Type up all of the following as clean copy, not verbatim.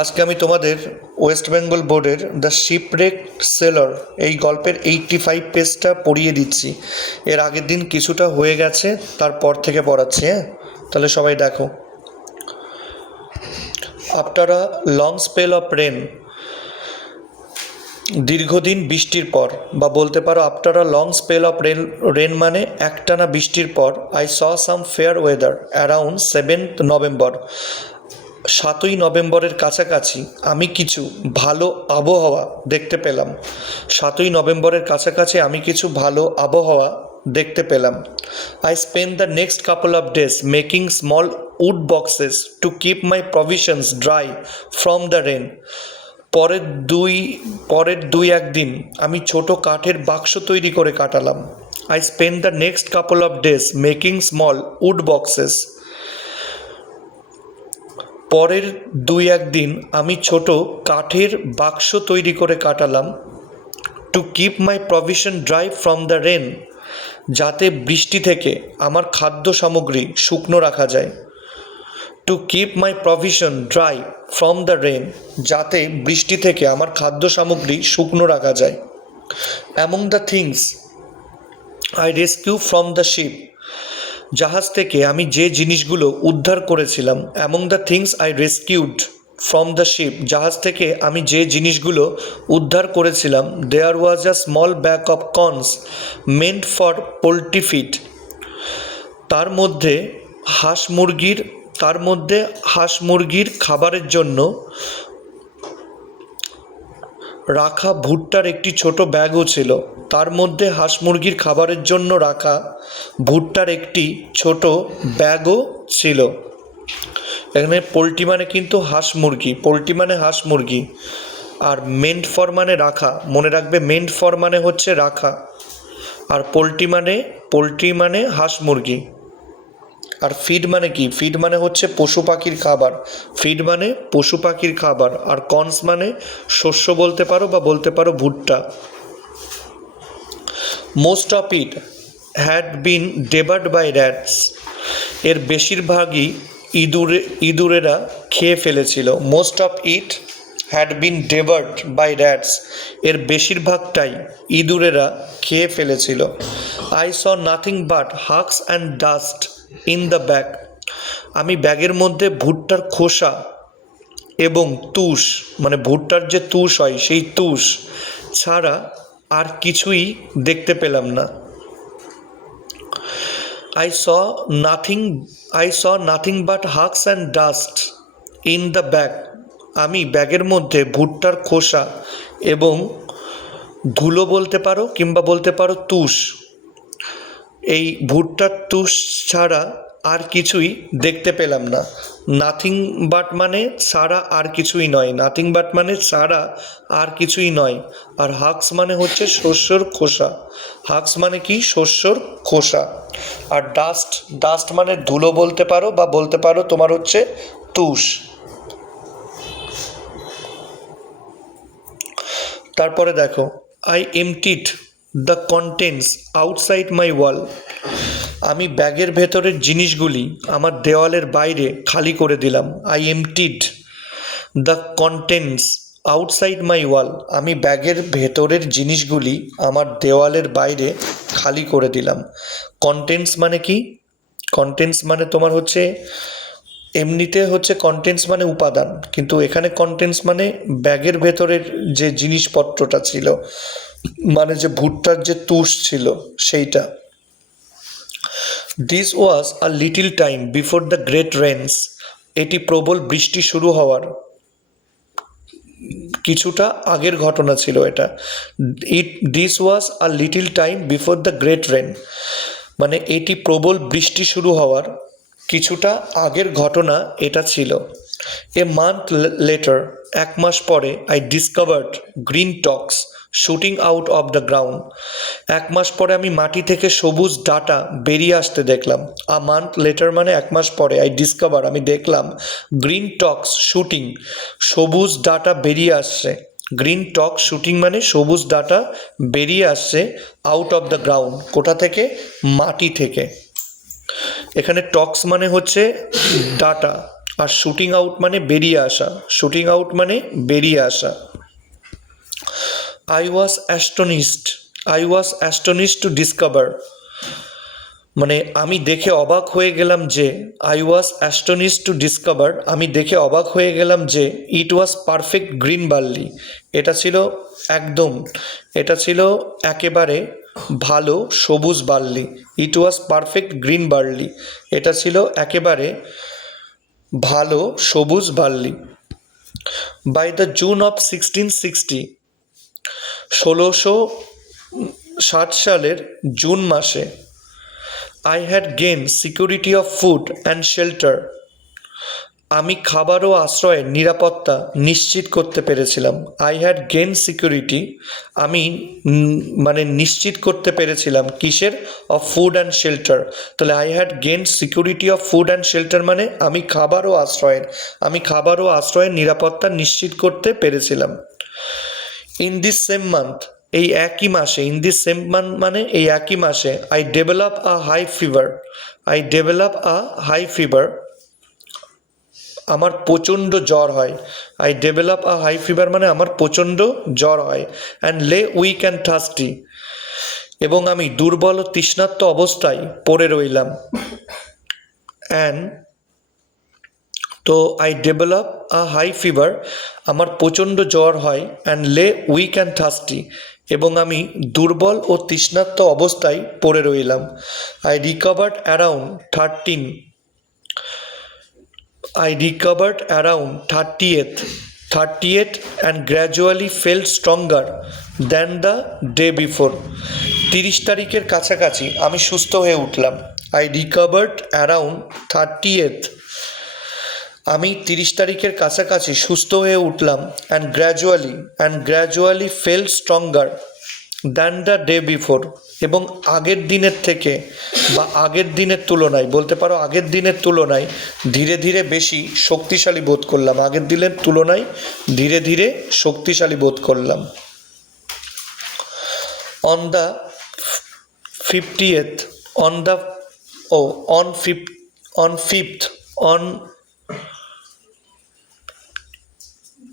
আজকে আমি তোমাদের ওয়েস্ট বেঙ্গল বোর্ডের দ্য শিপরেক সেলর এই গল্পের 85 পেজটা পড়িয়ে দিচ্ছি। এর আগের দিন কিছুটা হয়ে গেছে, তারপর থেকে পড়াচ্ছি। তাহলে সবাই দেখো। After a long spell of rain, দীর্ঘদিন বৃষ্টির পর, বা বলতে পারো after a long spell of rain মানে একটানা বৃষ্টির পর, I saw some fair weather around 7th November. 7ই নভেম্বরের কাছাকাছি আমি কিছু ভালো আবহাওয়া দেখতে পেলাম। 7ই নভেম্বরের কাছাকাছি আমি কিছু ভালো আবহাওয়া দেখতে পেলাম। I spend the next couple of days making small wood boxes to keep my provisions dry from the rain. পরের দুই একদিন আমি ছোট কাঠের বাক্স তৈরি করে কাটালাম। I spend the next couple of days making small wood boxes. পরের দুই একদিন আমি ছোট কাঠের বাক্স তৈরি করে কাটালাম। To keep my provision dry from the rain, যাতে বৃষ্টি থেকে আমার খাদ্য সামগ্রী শুকনো রাখা যায়। To keep my provision dry from the rain, যাতে বৃষ্টি থেকে আমার খাদ্য সামগ্রী শুকনো রাখা যায়। Among the things I rescue from the ship, জাহাজ থেকে আমি যে জিনিসগুলো উদ্ধার করেছিলাম। Among the things I rescued from the ship, জাহাজ থেকে আমি যে জিনিসগুলো উদ্ধার করেছিলাম। There was a small bag of corns meant for poultry feed, তার মধ্যে হাঁস মুরগির খাবারের জন্য রাখা ভুট্টার একটি ছোট ব্যাগও ছিল। তার মধ্যে হাঁস মুরগির খাবারের জন্য রাখা ভুট্টার একটি ছোট ব্যাগও ছিল। এখানে পোলট্রি মানে কিন্তু হাঁস মুরগি, পোলট্রি মানে হাঁস মুরগি। আর মেন্ট ফর মানে রাখা, মনে রাখবে মেন্ট ফর মানে হচ্ছে রাখা, আর পোলট্রি মানে হাঁস মুরগি। আর ফিড মানে কি? ফিড মানে হচ্ছে পশু পাখির খাবার, ফিড মানে পশু পাখির খাবার। আর কর্নস মানে শস্য বলতে পারো, বা বলতে পারো ভুট্টা। Most of it had been devoured by rats, এর বেশিরভাগই ইঁদুরেরা খেয়ে ফেলেছিল। Most of it had been devoured by rats, এর বেশিরভাগটাই ইঁদুরেরা খেয়ে ফেলেছিল। I saw nothing but husks and dust in the bag, আমি ব্যাগের মধ্যে ভুট্টার খোসা এবং তুষ, মানে ভুট্টার যে তুষ হয় সেই তুষ ছাড়া আর কিছুই দেখতে পেলাম না। I saw nothing but husk and dust in the bag, আমি ব্যাগের মধ্যে ভুট্টার খোসা এবং ধুলো বলতে পারো, কিংবা বলতে পারো তুষ, এই ভুট্টার তুষ ছাড়া আর কিছুই দেখতে পেলাম না। নাথিং বাট মানে ছাড়া আর কিছুই নয়, নাথিং বাট মানে ছাড়া আর কিছুই নয়। আর হাক্স মানে হচ্ছে শস্যর খোসা, হাক্স মানে কি? শস্যর খোসা। আর ডাস্ট মানে ধুলো বলতে পারো, বা বলতে পারো তোমার হচ্ছে তুষ। তারপরে দেখো, I emptied the contents outside my wall, আমি ব্যাগের ভেতরের জিনিসগুলি আমার দেওয়ালের বাইরে খালি করে দিলাম। I emptied the contents outside my wall, আমি ব্যাগের ভেতরের জিনিসগুলি আমার দেওয়ালের বাইরে খালি করে দিলাম। কন্টেন্টস মানে কি? কন্টেন্টস মানে তোমার হচ্ছে, এমনিতে হচ্ছে কন্টেন্টস মানে উপাদান, কিন্তু এখানে কন্টেন্টস মানে ব্যাগের ভেতরের যে জিনিসপত্রটা ছিল, মানে যে ভুট্টার যে তুষ ছিল সেইটা। This was a little time before the great Reigns, এটি প্রবল বৃষ্টি শুরু হওয়ার কিছুটা আগের ঘটনা ছিল এটা। This was a little time before the great rain, মানে এটি প্রবল বৃষ্টি শুরু হওয়ার কিছুটা আগের ঘটনা এটা ছিল। এ মান্থ লেটার, এক মাস পরে, I discovered green Tux shooting out of the ground, এক মাস পরে আমি মাটি থেকে সবুজ ডাটা বেরিয়ে আসতে দেখলাম। আ মান্থ লেটার মানে এক মাস পরে, আই ডিসকভার আমি দেখলাম, গ্রিন টক্স শুটিং সবুজ ডাটা বেরিয়ে আসছে। গ্রিন টক শুটিং মানে সবুজ ডাটা বেরিয়ে আসছে আউট অফ দ্য গ্রাউন্ড, কোথা থেকে? মাটি থেকে। এখানে টক্স মানে হচ্ছে ডাটা, আর শুটিং আউট মানে বেরিয়ে আসা, শুটিং আউট মানে বেরিয়ে আসা। I was astonished, I was astonished to discover, মানে আমি দেখে অবাক হয়ে গেলাম যে, I was astonished to discover, আমি দেখে অবাক হয়ে গেলাম যে, it was perfect green barley, এটা ছিল একদম, এটা ছিল একেবারে ভালো সবুজ বার্লি। It was perfect green barley, এটা ছিল একেবারে ভালো সবুজ বার্লি। বাই দ্য জুন অফ 1660, 1660 সালের জুন মাসে, I had gained security of food and shelter, আমি খাবার ও আশ্রয়ের নিরাপত্তা নিশ্চিত করতে পেরেছিলাম। আই হ্যাড গেন সিকিউরিটি, আমি মানে নিশ্চিত করতে পেরেছিলাম কিসের? Of food and shelter. তাহলে I had gained security of food and shelter মানে আমি খাবার ও আশ্রয়ের নিরাপত্তা নিশ্চিত করতে পেরেছিলাম। ইন দিস সেম মান্থ, এই একই মাসে, ইন দিস সেম মান্থ মানে এই একই মাসে, I develop a high fever, I develop a high fever, আমার প্রচণ্ড জ্বর হয়। I develop a high fever মানে আমার প্রচণ্ড জ্বর হয়। অ্যান্ড লে উইক অ্যান্ড থার্স্টি, এবং আমি দুর্বল ও তৃষ্ণার্ত অবস্থায় পড়ে রইলাম। অ্যান্ড তো I develop a high fever, আমার প্রচণ্ড জ্বর হয়। অ্যান্ড লে উইক অ্যান্ড থার্স্টি, এবং আমি দুর্বল ও তৃষ্ণার্ত অবস্থায় পড়ে রইলাম। I recovered around 38th and gradually felt stronger than the day before. 30 তারিখের কাছাকাছি আমি সুস্থ হয়ে উঠলাম। I recovered around 30th, আমি 30 তারিখের কাছাকাছি সুস্থ হয়ে উঠলাম। and gradually felt stronger than the day before, এবং আগের দিনের থেকে বা আগের দিনের তুলনায় বলতে পারো, আগের দিনের তুলনায় ধীরে ধীরে বেশি শক্তিশালী বোধ করলাম। আগের দিনের তুলনায় ধীরে ধীরে শক্তিশালী বোধ করলাম। On the 50th, on the ও on fifth, on fifth, on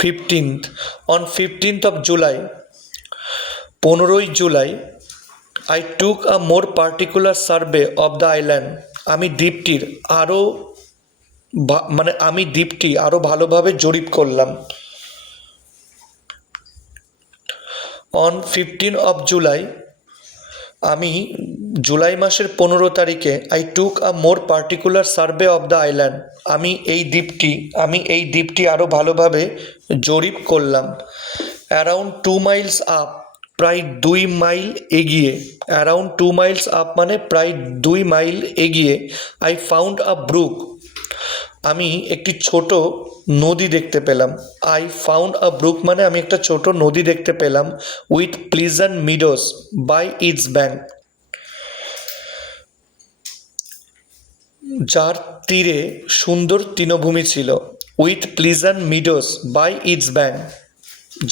15th, on 15th of July, 15ই July, I took a more particular survey of the island, আমি দ্বীপটির আরও আমি দ্বীপটি আরও ভালোভাবে জরিপ করলাম। on 15th of July, আমি জুলাই মাসের 15 তারিখে I took a more particular survey of the island, আমি এই দ্বীপটি আরও ভালোভাবে জরিপ করলাম। অ্যারাউন্ড 2 মাইলস আপ, প্রায় 2 মাইল এগিয়ে, অ্যারাউন্ড 2 মাইলস আপ মানে প্রায় 2 মাইল এগিয়ে, আই ফাউন্ড আ ব্রুক, আমি একটি ছোট নদী দেখতে পেলাম। আই ফাউন্ড আ ব্রুক মানে আমি একটা ছোট নদী দেখতে পেলাম। With pleasant meadows by its bank, যার তীরে সুন্দর তৃণভূমি ছিল। With pleasant meadows by its bank,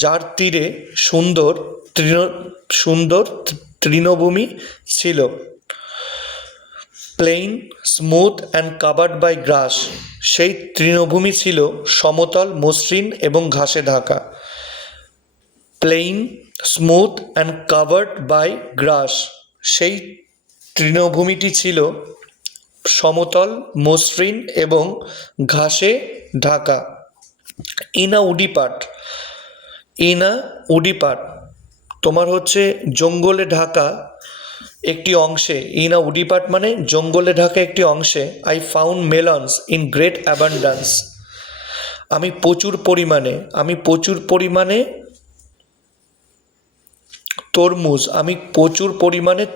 যার তীরে সুন্দর তৃণভূমি ছিল। Plain, smooth and covered by grass, সেই তৃণভূমি ছিল সমতল, মসৃণ এবং ঘাসে ঢাকা। Plain, smooth and covered by grass, সেই তৃণভূমিটি ছিল সমতল, মসৃণ এবং ঘাসে ঢাকা। ইন আ উডি পার্ট, তোমার হচ্ছে জঙ্গলে ঢাকা একটি অংশে, ইন আ উডি পার্ট মানে জঙ্গলে ঢাকা একটি অংশে, I found মেলনস in great abundance, আমি প্রচুর পরিমাণে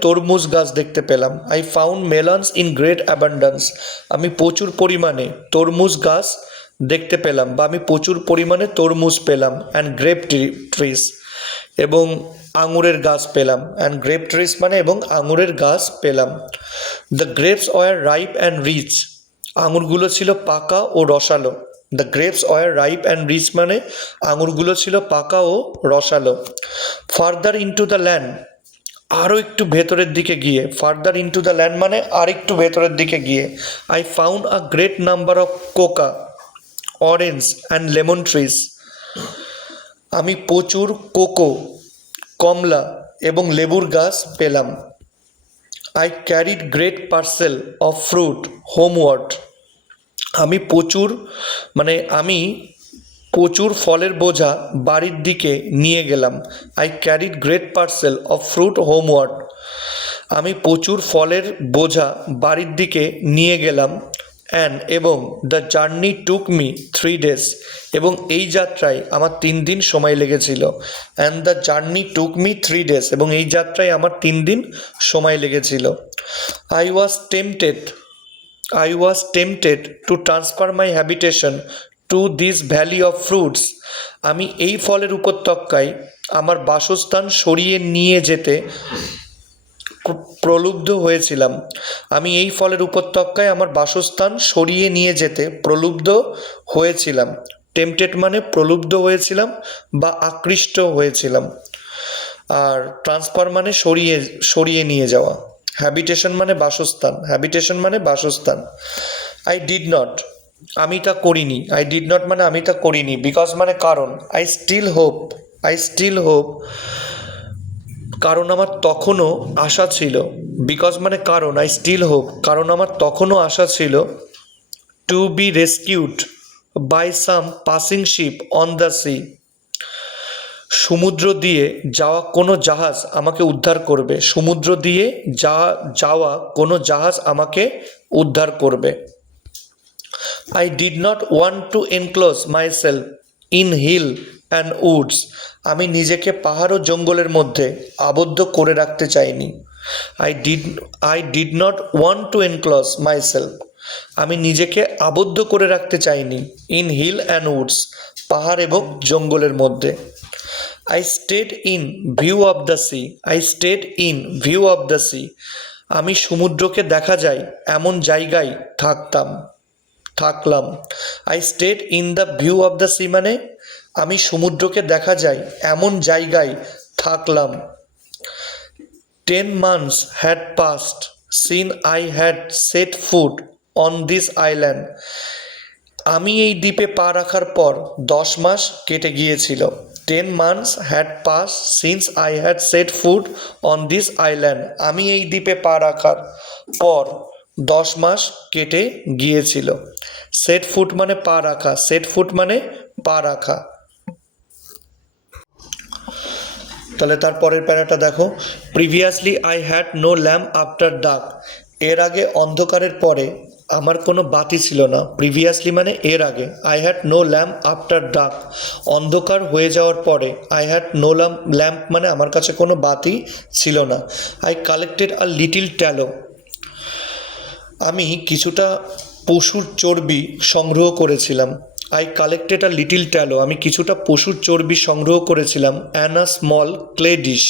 তরমুজ গাছ দেখতে পেলাম। I found মেলনস in great abundance, আমি প্রচুর পরিমাণে তরমুজ গাছ দেখতে পেলাম বা আমি প্রচুর পরিমাণে তরমুজ পেলাম। অ্যান্ড গ্রেপ ট্রিস, এবং আঙুরের গাছ পেলাম। অ্যান্ড গ্রেপ ট্রিস মানে এবং আঙুরের গাছ পেলাম। The grapes were ripe and rich, আঙুরগুলো ছিল পাকা ও রসালো। The grapes were ripe and rich মানে আঙুরগুলো ছিল পাকা ও রসালো। ফার্দার ইনটু দ্য ল্যান্ড, আরও একটু ভেতরের দিকে গিয়ে, ফার্দার ইনটু দ্য ল্যান্ড মানে আর একটু ভেতরের দিকে গিয়ে, I found a great number of Coca, orange and lemon trees. আমি প্রচুর কোকো, কমলা এবং লেবুর গাছ পেলাম। I carried great parcel of fruit হোমওয়ার্ড। আমি প্রচুর ফলের বোঝা বাড়ির দিকে নিয়ে গেলাম। I carried great parcel of fruit হোমওয়ার্ড। আমি প্রচুর ফলের বোঝা বাড়ির দিকে নিয়ে গেলাম। এবং the journey took me 3 days। এবং এই যাত্রায় আমার 3 দিন সময় লেগেছিল। And the journey took me 3 days। এবং এই যাত্রায় আমার 3 দিন সময় লেগেছিল। I was tempted to transfer my habitation to this valley of fruits. আমি এই ফলের উপত্যকায় আমার বাসস্থান সরিয়ে নিয়ে যেতে প্রলুব্ধ হয়েছিলাম। আমি এই ফলের উপত্যকায় আমার বাসস্থান সরিয়ে নিয়ে যেতে প্রলুব্ধ হয়েছিলাম। টেম্পটেড মানে প্রলুব্ধ হয়েছিলাম বা আকৃষ্ট হয়েছিলাম। আর ট্রান্সফার মানে সরিয়ে নিয়ে যাওয়া। হ্যাবিটেশন মানে বাসস্থান। আই ডিড নট, আমি তা করিনি। আই ডিড নট মানে আমি তা করিনি। বিকজ মানে কারণ। আই স্টিল হোপ, কারণ আমার তখনও আশা ছিল। বিকজ মানে কারণ। আই স্টিল হোপ, কারণ আমার তখনও আশা ছিল। To be rescued by some passing ship on the sea. সমুদ্র দিয়ে যাওয়া কোনো জাহাজ আমাকে উদ্ধার করবে। সমুদ্র দিয়ে যাওয়া কোনো জাহাজ আমাকে উদ্ধার করবে। I did not want to enclose myself in hill and woods. আমি নিজেকে পাহাড় ও জঙ্গলের মধ্যে আবদ্ধ করে রাখতে চাইনি। I did not want to enclose myself, আমি নিজেকে আবদ্ধ করে রাখতে চাইনি। ইন হিল অ্যান্ড উডস, পাহাড় এবং জঙ্গলের মধ্যে। I stayed in view of the sea. আমি সমুদ্রকে দেখা যায় এমন জায়গায় থাকলাম। I stayed in the view of the sea মানে আমি সমুদ্রকে দেখা যায় এমন জায়গায় থাকলাম। 10 months had passed since I had set foot on this island। আমি এই দ্বীপে পা রাখার পর 10 মাস কেটে গিয়েছিল। 10 months had passed since I had set foot on this island। আমি এই দ্বীপে পা রাখার পর 10 মাস কেটে গিয়েছিল। সেট ফুট মানে পা রাখা। তাহলে তারপরের প্যারাটা দেখো। Previously I had no lamp after dark. এর আগে অন্ধকারের পরে আমার কোনো বাতি ছিল না। প্রিভিয়াসলি মানে এর আগে। I had no lamp after dark, অন্ধকার হয়ে যাওয়ার পরে। আই হ্যাড নো ল্যাম্প মানে আমার কাছে কোনো বাতি ছিল না। I collected a little tallow. আমি কিছুটা পশুর চর্বি সংগ্রহ করেছিলাম। I collected a little tallow, আমি কিছুটা পশুর চর্বি সংগ্রহ করেছিলাম। And a small clay dish,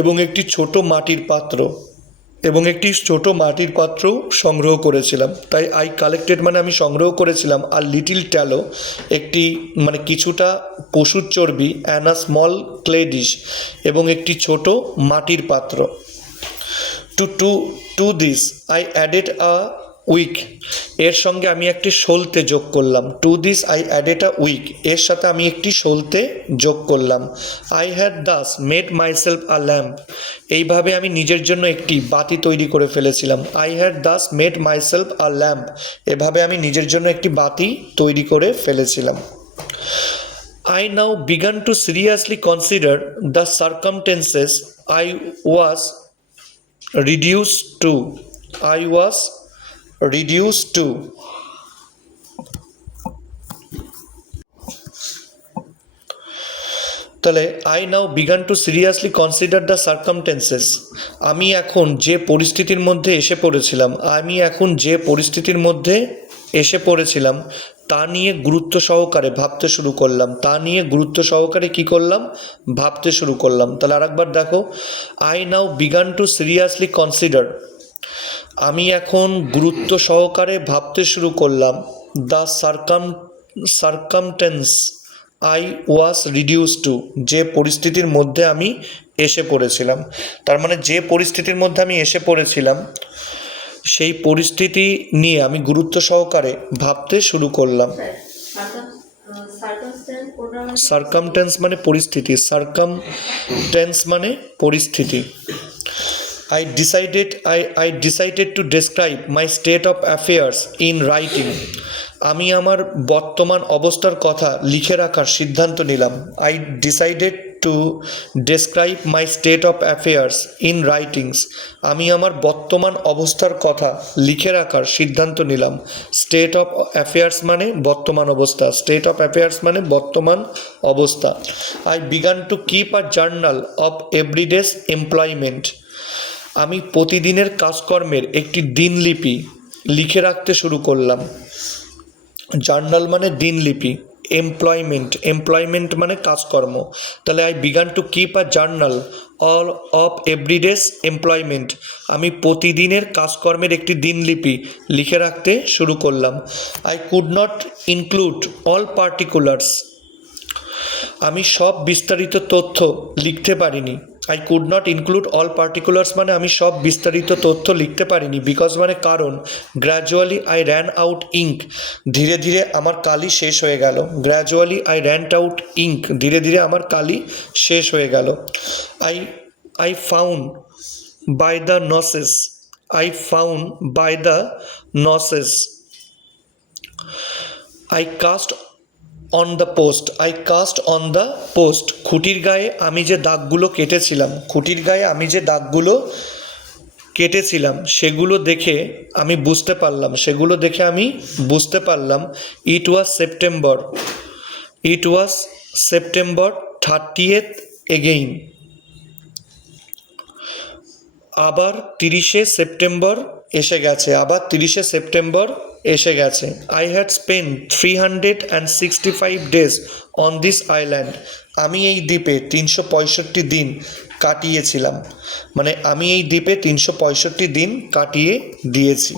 এবং একটি ছোট মাটির পাত্রও সংগ্রহ করেছিলাম। তাই আই কালেক্টেড মানে আমি সংগ্রহ করেছিলাম। আর লিটিল ট্যালো একটি মানে কিছুটা পশুর চর্বি। And a small clay dish এবং একটি ছোট মাটির পাত্র। To this I added a wick, এর সঙ্গে আমি একটি সলতে যোগ করলাম। To this I added a wick, এর সাথে আমি একটি সলতে যোগ করলাম। I had thus made myself a lamp, এইভাবে আমি নিজের জন্য একটি বাতি তৈরি করে ফেলেছিলাম। I had thus made myself a lamp, এভাবে আমি নিজের জন্য একটি বাতি তৈরি করে ফেলেছিলাম। I now began to seriously consider the circumstances I was reduced to. তাহলে I now began to seriously consider the circumstances, আমি এখন যে পরিস্থিতির মধ্যে এসে পড়েছিলাম তা নিয়ে গুরুত্ব সহকারে ভাবতে শুরু করলাম। তাহলে আরেকবার দেখো। I now began to seriously consider, আমি এখন গুরুত্ব সহকারে ভাবতে শুরু করলাম। The circumstances I was reduce to, যে পরিস্থিতির মধ্যে আমি এসে পড়েছিলাম। তার মানে যে পরিস্থিতির মধ্যে আমি এসে পড়েছিলাম সেই পরিস্থিতি নিয়ে আমি গুরুত্ব সহকারে ভাবতে শুরু করলাম। সার্কামটেন্স মানে পরিস্থিতি, সার্কামটেন্স মানে পরিস্থিতি। I decided to describe my state of affairs in writing. আমি আমার বর্তমান অবস্থার কথা লিখে রাখার সিদ্ধান্ত নিলাম। I decided to describe my state of affairs in writings. আমি আমার বর্তমান অবস্থার কথা লিখে রাখার সিদ্ধান্ত নিলাম। স্টেট অফ অ্যাফেয়ার্স মানে বর্তমান অবস্থা, স্টেট অফ অ্যাফেয়ার্স মানে বর্তমান অবস্থা। I began to keep a journal of everyday's employment. আমি প্রতিদিনের কাজকর্মের একটি দিনলিপি লিখে রাখতে শুরু করলাম। জার্নাল মানে দিনলিপি, এমপ্লয়মেন্ট মানে কাজকর্ম। তাহলে I began to keep a journal all of everyday's employment. আমি প্রতিদিনের কাজকর্মের একটি দিনলিপি লিখে রাখতে শুরু করলাম। I could not include all particulars. আমি সব বিস্তারিত তথ্য লিখতে পারিনি। I could not include all particulars মানে আমি সব বিস্তারিত তথ্য লিখতে পারিনি। বিকজ মানে কারণ। Gradually I ran out ink. ধীরে ধীরে আমার কালি শেষ হয়ে গেল। Gradually I ran out ink. ধীরে ধীরে আমার কালি শেষ হয়ে গেল। I found by the notches. I found by the notches. I cast on the post. I cast on the post. খুঁটির গায়ে আমি যে দাগগুলো কেটেছিলাম সেগুলো দেখে আমি বুঝতে পারলাম ইট ওয়াজ সেপ্টেম্বর 30th এগেইন। আবার 30শে সেপ্টেম্বর এসে গেছে। I had spend 365 days on this island. আমি এই দ্বীপে 365 দিন কাটিয়েছিলাম। মানে আমি এই দ্বীপে 365 দিন কাটিয়ে দিয়েছি।